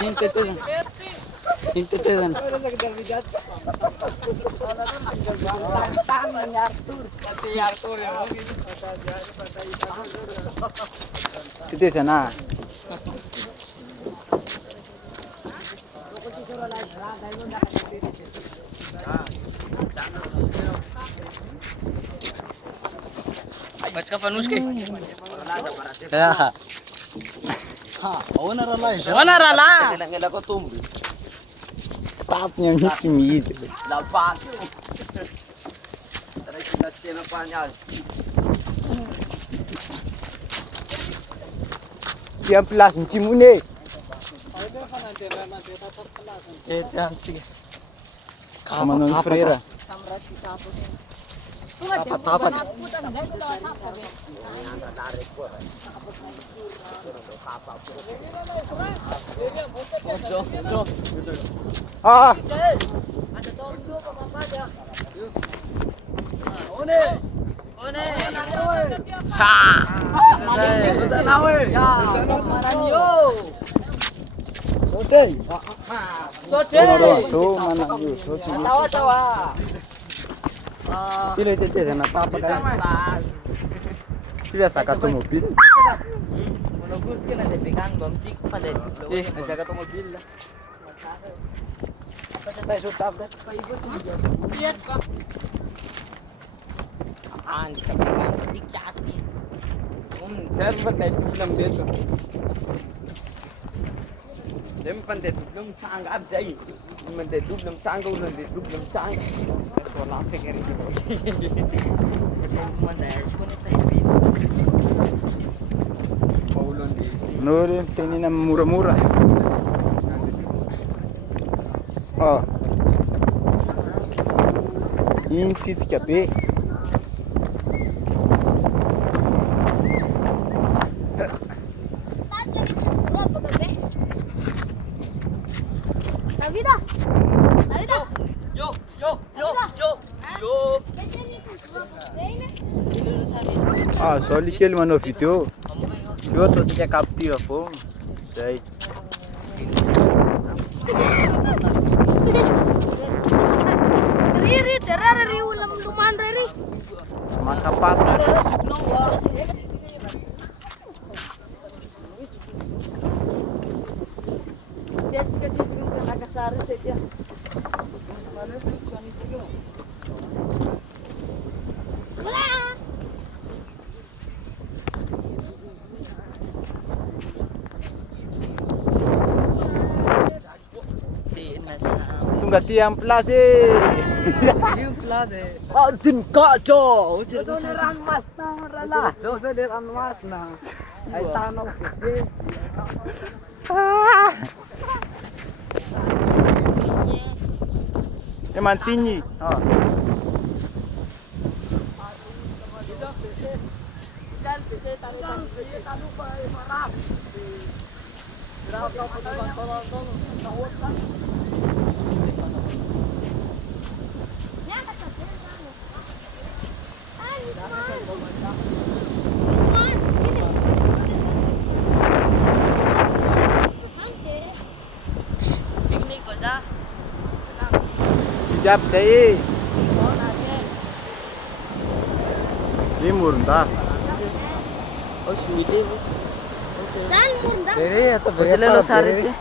Hintay to yan. Hintay to yan. किती आहे ना Ba't ka pa nuski? Kaya ha. Onarala. Onarala. Kailangan ko tumbi. ताप नहीं स्मीद Lapak. Tara kita siya ng panyal. yang pelas cimune yang sige kamu non frera Tapat. ah Pilo itu sana apa kan? Biasa kata mobil. Menunggu sekali nanti pegang bomcik pada itu. Saya kata mobil lah. Apa sudah sudah dah. Ikut saja. Lihat kak. Pegang ketik cas ni. Saya betul belum biasa. Dem pandai belum sanggap jai. Mandai belum sanggap belum sanggap. Solat sekali. Mandai sekolah tapi. Paulon di. Nurin ini nama murah-murah. Oh. Ini cici kape. Davida. Davida. Yo. Ah, só li que ele mandou vídeo. Eu tô de captiva, pô. Sei. Riri, terara riri ulam luman riri. Makapat. Tunggu tiang pelas Yung plade. Oh, din ka jo. So deran mas na rala. So deran mas na. Ay tanong sige. Emang cini. Oh. Picnic ko sa. Siap saya. Ini murah. Oh, sweetie. Saan munda? Sila lo sarit siya.